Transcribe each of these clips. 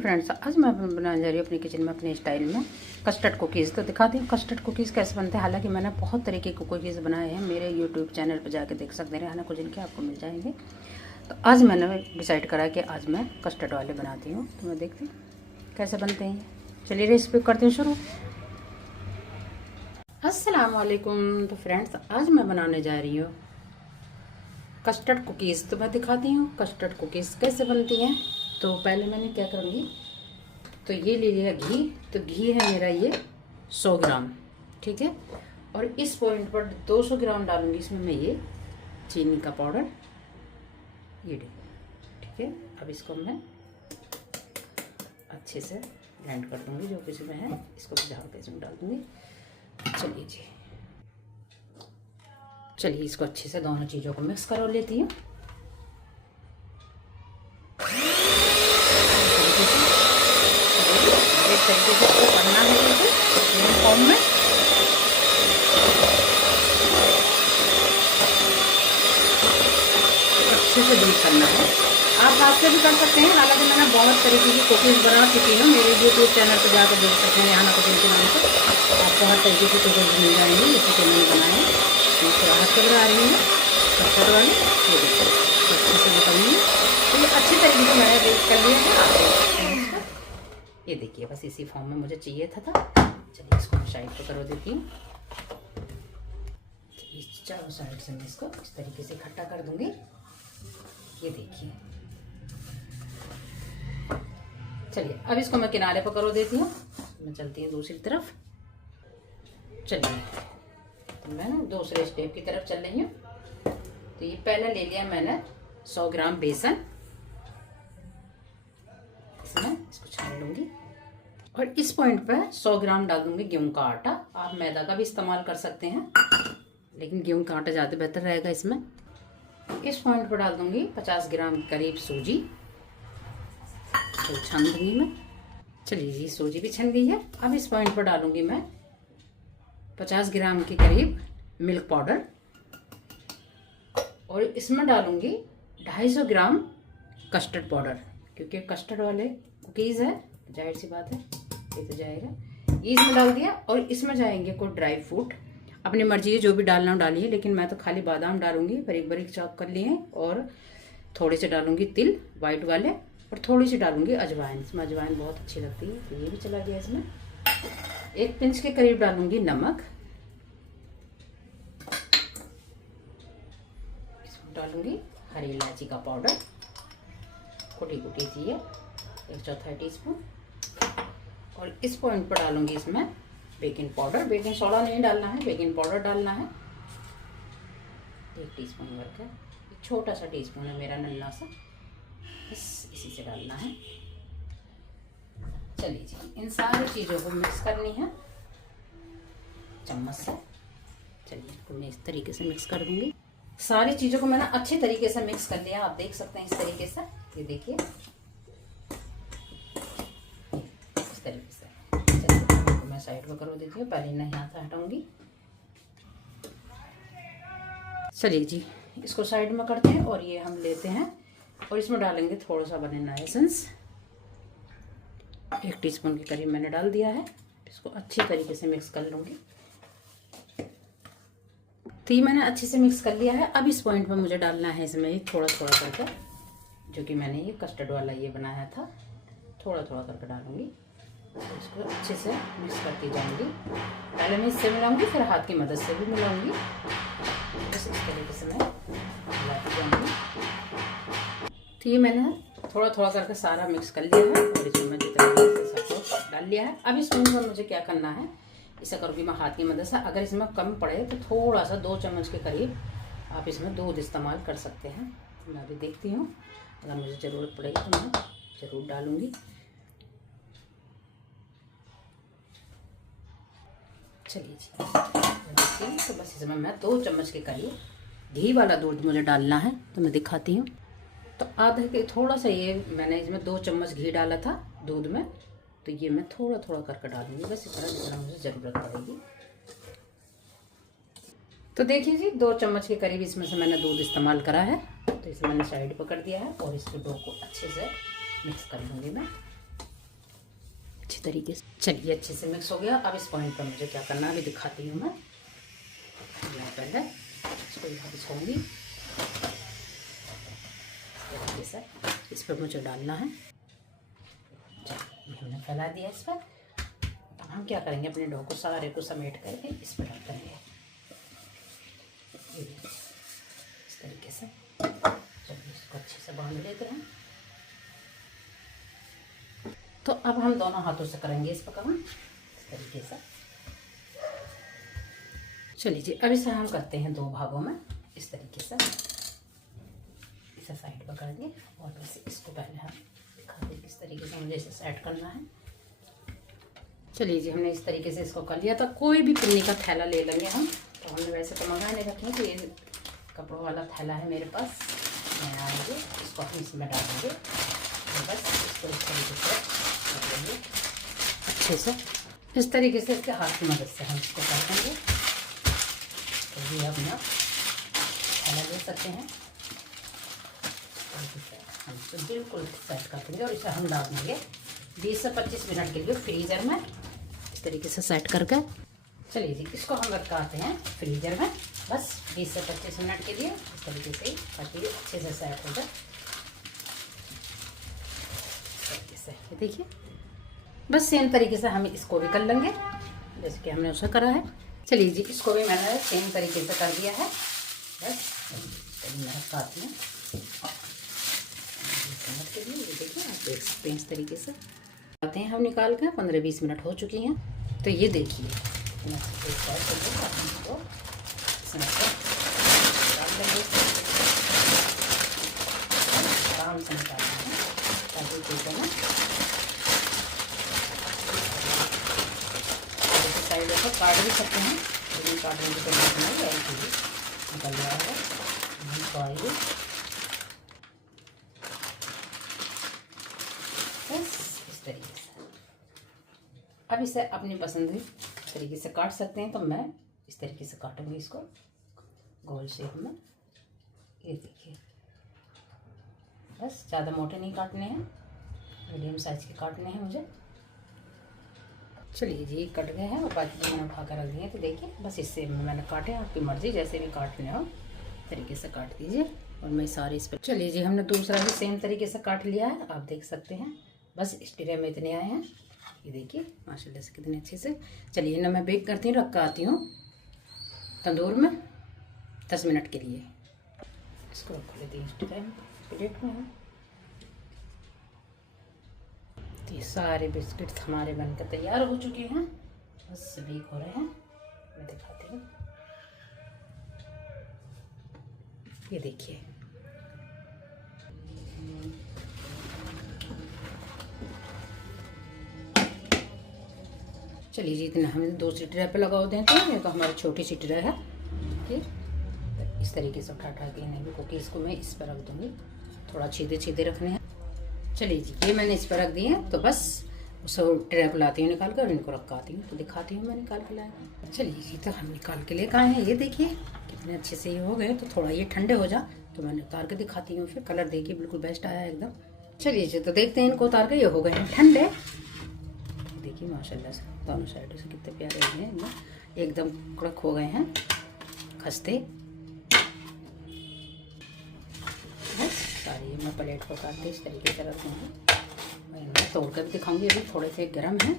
Friends, आज मैं बनाने जा रही हूँ अपनी किचन में अपने स्टाइल में कस्टर्ड कुकीज़। तो दिखाती हूँ कस्टर्ड कुकीज़ कैसे बनते हैं। हालांकि मैंने बहुत तरीके के कुकीज़ बनाए हैं, मेरे यूट्यूब चैनल पर जाके देख सकते हैं, हालांकि कुछ इनके आपको मिल जाएंगे। तो आज मैंने डिसाइड करा कि आज मैं कस्टर्ड वाले बनाती हूँ। तो मैं देखती हूँ कैसे बनते हैं। चलिए रेसिपी करती हूँ शुरू। अस्सलाम वालेकुम। तो फ्रेंड्स, आज मैं बनाने जा रही हूँ कस्टर्ड कुकीज़। तो मैं दिखाती हूँ कस्टर्ड कुकीज़ कैसे बनती हैं। तो पहले मैंने क्या करूँगी, तो ये ले लिया घी। तो घी है मेरा ये 100 ग्राम, ठीक है। और इस पॉइंट पर 200 ग्राम डालूंगी इसमें मैं ये चीनी का पाउडर, ये ठीक है। अब इसको मैं अच्छे से ब्लेंड कर दूँगी, जो कुछ में है इसको झाड़ के इसमें डाल दूँगी। चलिए इसको अच्छे से दोनों चीज़ों को मिक्स कर लेती हूँ। एक तरीके से इसको करना है जैसे फॉर्म में। अच्छे से बीट करना है। आप हाथ से भी कर सकते हैं, हालांकि मैंने बहुत तरीके की कुकीज़ बना चुकी हूँ। मेरे यूट्यूब चैनल पर जाकर देख सकते हैं, यहाँ कुछ के नाम पर आपको हर तरीके की कुकीज़ मिल जाएंगी। जैसे कि मैंने बनाए हैं, हाथ से बना रही हूँ कस्टर्ड वाली। ये देखिए अच्छे से बताऊँगी। तो ये अच्छे तरीके से मैंने बेक कर लिया है। आप ये देखिए बस इसी फॉर्म में मुझे चाहिए था। चलिए इसको मैं साइड पर कर देती हूँ। चारों साइड से मैं इसको इस तरीके से इकट्ठा कर दूंगी। ये देखिए। चलिए अब इसको मैं किनारे पर कर देती हूँ। मैं चलती हूँ दूसरी तरफ। चलिए तो मैं ना दूसरे स्टेप की तरफ चल रही हूँ। तो ये पहले ले लिया मैंने 100 ग्राम बेसन, इसमें इसको छान लूंगी। और इस पॉइंट पर 100 ग्राम डाल दूंगी गेहूं का आटा। आप मैदा का भी इस्तेमाल कर सकते हैं, लेकिन गेहूं का आटा ज़्यादा बेहतर रहेगा इसमें। इस पॉइंट पर डाल दूंगी 50 ग्राम करीब सूजी। तो छान दूंगी मैं। चलिए जी सूजी भी छन गई है। अब इस पॉइंट पर डालूंगी मैं 50 ग्राम के करीब मिल्क पाउडर। और इसमें डालूंगी 250 ग्राम कस्टर्ड पाउडर, क्योंकि कस्टर्ड वाले कुकीज़ है, जाहिर सी बात है ये तो जाएगा। ये इसमें डाल दिया। और इसमें जाएंगे कोई ड्राई फ्रूट, अपनी मर्जी है जो भी डालना डालिए, लेकिन मैं तो खाली बादाम डालूंगी, बारीक बारीक चॉप कर लिए हैं। और थोड़े से डालूंगी तिल वाइट वाले, और थोड़ी सी डालूंगी अजवाइन। इसमें अजवाइन बहुत अच्छी लगती है, तो ये भी चला गया इसमें। 1 पिंच के करीब डालूंगी नमक। इसमें डालूंगी हरी इलायची का पाउडर, कुटी कुटी सी है, 1/4 टीस्पून। और इस पॉइंट पर डालूंगी इसमें बेकिंग पाउडर। बेकिंग सोडा नहीं डालना है, बेकिंग पाउडर डालना है 1 टीस्पून भर का। एक छोटा सा टीस्पून है मेरा, नन्ना सा, बस इसी से डालना है। चलिए जी इन सारी चीज़ों को मिक्स करनी है चम्मच से। चलिए इसको मैं इस तरीके से मिक्स कर दूंगी। सारी चीज़ों को मैंने अच्छे तरीके से मिक्स कर लिया, आप देख सकते हैं इस तरीके से। ये देखिए इस तरीके से। चलिए मैं साइड पर कर देती हूँ, पहले नहीं हाथ हटाऊंगी। चलिए जी इसको साइड में करते हैं। और ये हम लेते हैं और इसमें डालेंगे थोड़ा सा वनीला एसेंस। 1 टीस्पून के करीब मैंने डाल दिया है। इसको अच्छी तरीके से मिक्स कर लूँगी। तो ये मैंने अच्छे से मिक्स कर लिया है। अब इस पॉइंट पर मुझे डालना है इसमें थोड़ा थोड़ा करके, जो कि मैंने ये कस्टर्ड वाला ये बनाया था, थोड़ा थोड़ा करके डालूंगी। इसको अच्छे से मिक्स करती जाऊंगी। पहले मैं इससे मिलाऊंगी, फिर हाथ की मदद से भी मिलाऊंगी। बस इस तरीके से मैं मिलाती जाऊंगी। तो ये मैंने थोड़ा थोड़ा करके सारा मिक्स कर लिया है। और इसमें मैं जितना सब डाल लिया है। अब इस पॉइंट पर मुझे क्या करना है, इसे करूँगी मैं हाथ की मदद से। अगर इसमें कम पड़े तो थोड़ा सा 2 चम्मच के करीब आप इसमें दूध इस्तेमाल कर सकते हैं। मैं अभी देखती हूँ, अगर मुझे ज़रूरत पड़ेगी तो मैं ज़रूर डालूँगी। चलिए जी देखिए, तो बस इसमें मैं 2 चम्मच के करीब घी वाला दूध मुझे डालना है। तो मैं दिखाती हूँ। तो आधे के थोड़ा सा ये मैंने इसमें 2 चम्मच घी डाला था दूध में। तो ये मैं थोड़ा थोड़ा करके डालूंगी, बस इतना जितना मुझे ज़रूरत पड़ेगी। तो देखिए जी 2 चम्मच के करीब इसमें से मैंने दूध इस्तेमाल करा है। तो इसे मैंने साइड पर कर दिया है। और इसको डो को अच्छे से मिक्स कर लूँगी मैं। इस तरीके से। चलिए अच्छे से मिक्स हो गया। अब इस पॉइंट पर मुझे क्या करना है अभी दिखाती हूँ मैं। यहाँ पर है, इसको यहाँ बिछाऊंगी तरीके से। इस पर मुझे डालना है। चलिए हमने फैला दिया इस पर। अब हम क्या करेंगे, अपने डो को सारे को समेट करके इस पर रख देंगे इस तरीके से। चलिए इसको अच्छे से बांध लेते हैं। तो अब हम दोनों हाथों से करेंगे इस पर काम इस तरीके से। चलिए जी, अब इसे हम करते हैं 2 भागों में इस तरीके से। इसे साइड पर करेंगे और वैसे इसको पहले हम दिखाते हैं किस तरीके से मुझे इसे सेट करना है। चलिए जी, हमने इस तरीके से इसको कर लिया था। कोई भी पन्नी का थैला ले लेंगे हम। तो हमने वैसे तो मंगा नहीं रखे, तो ये कपड़ों वाला थैला है मेरे पास, मैं आएंगे इसको हम इसमें डालेंगे। तो बस इसको इस तरीके से कर लेंगे अच्छे से। इस तरीके से इसके हाथ की मदद से हम इसको कर देंगे। तो ये अपना थैला ले सकते हैं, हम इसको बिल्कुल सेट कर देंगे और इसे हम डाल देंगे 20 से 25 मिनट के लिए फ्रीज़र में इस तरीके से सेट करके। चलिए जी, इसको हम रखते हैं फ्रीज़र में बस 20 से 25 मिनट के लिए इस तरीके से, ताकि अच्छे से सेट हो जाए तरीके से। ये देखिए, बस सेम तरीके से हम इसको भी कर लेंगे जैसे कि हमने उसे करा है। चलिए जी, इसको भी मैंने सेम तरीके से कर दिया है। बस मैं रखती हूँ के लिए। ये देखिए, आप देख सकते हैं इस तरीके से आते हैं हम निकाल कर। 15-20 मिनट हो चुकी हैं। तो ये देखिए, इसको आराम से निकालना है ताकि देखो ना साइड को काट भी सकते हैं, लेकिन काटने की जरूरत नहीं है। निकल रहा है बस इस तरीके से। अब इसे अपनी पसंद तरीके से काट सकते हैं। तो मैं इस तरीके से काटूंगी इसको गोल शेप में। ये देखिए, बस ज़्यादा मोटे नहीं काटने हैं, मीडियम साइज के काटने हैं मुझे। चलिए जी, कट गए हैं और बाकी मैंने उठा कर रख दिए। तो देखिए, बस इससे मैंने काटे, आपकी मर्जी जैसे भी काटने हो तरीके से काट दीजिए। और मैं सारे इस पर, चलिए जी, हमने दूसरा भी सेम तरीके से काट लिया है, आप देख सकते हैं। बस इस ट्रे में इतने आए हैं, ये देखिए माशाल्लाह से कितने अच्छे से। चलिए ना, मैं बेक करती हूँ, रख कर आती हूँ तंदूर में 10 मिनट के लिए। इसको रख लेती हूँ इस ट्रे में, प्लेट में। तो ये सारे बिस्किट हमारे बनकर तैयार हो चुके हैं, बस बेक हो रहे हैं। मैं दिखाती हूँ, ये देखिए। चलिए जी, इतना हम 2 सी ट्रे पे लगा देते हैं। ये तो हमारी छोटी सी ट्रे है, ठीक। तो इस तरीके से उठा के इन्हें भी कुकीज़ को मैं इस पर रख दूँगी। थोड़ा छीदे छीदे रखने हैं। चलिए जी, ये मैंने इस पर रख दिए हैं। तो बस उसे ट्रे को लाती हूँ निकाल कर और इनको रखाती हूँ। तो दिखाती हूँ मैं निकाल के लाया। चलिए जी, तो हम निकाल के लेकर आए हैं। ये देखिए कितने अच्छे से ये हो गए। तो थोड़ा ये ठंडे हो जा तो मैंने उतार के दिखाती हूँ। फिर कलर देखिए बिल्कुल बेस्ट आया एकदम। चलिए जी, तो देखते हैं इनको उतार के। ये हो गए हैं ठंडे, देखिए माशाल्लाह से दोनों साइडों से कितने प्यारे हैं, एकदम कड़क हो गए हैं, खस्ते। बस सारी मैं प्लेट को काट के इस तरीके से रखूँगी। मैं तोड़ कर भी दिखाऊंगी। अभी थोड़े से गर्म हैं,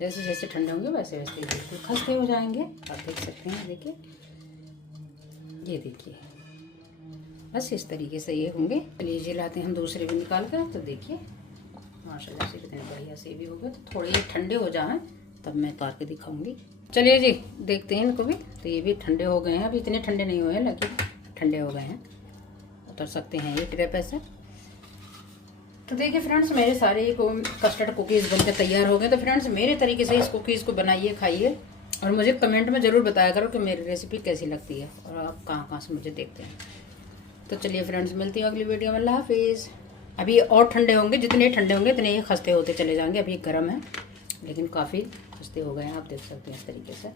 जैसे जैसे ठंडे होंगे वैसे वैसे बिल्कुल खस्ते हो जाएंगे, आप देख सकते हैं। देखिए, ये देखिए, बस इस तरीके से ये होंगे। चलिए जी, लाते हैं हम दूसरे भी निकाल कर। तो देखिए माशाल्लाह से कितने बढ़िया से भी हो गए। तो थोड़े ये ठंडे हो जाएं तब मैं उतार के दिखाऊंगी। चलिए जी, देखते हैं इनको भी। तो ये भी ठंडे हो गए हैं, अभी इतने ठंडे नहीं हुए हैं लेकिन ठंडे हो गए हैं, उतर सकते हैं ये ट्रे पे से। तो देखिए फ्रेंड्स, मेरे सारे कस्टर्ड कुकीज़ बनकर तैयार हो गए। तो फ्रेंड्स, मेरे तरीके से इस कुकीज़ को बनाइए, खाइए और मुझे कमेंट में ज़रूर बताया करो कि मेरी रेसिपी कैसी लगती है और आप कहाँ कहाँ से मुझे देखते हैं। तो चलिए फ्रेंड्स, मिलती हूँ अगली वीडियो में। अल्लाह हाफिज़। अभी और ठंडे होंगे, जितने ठंडे होंगे इतने ये खस्ते होते चले जाएंगे। अभी गर्म है लेकिन काफ़ी खस्ते हो गए हैं, आप देख सकते हैं इस तरीके से।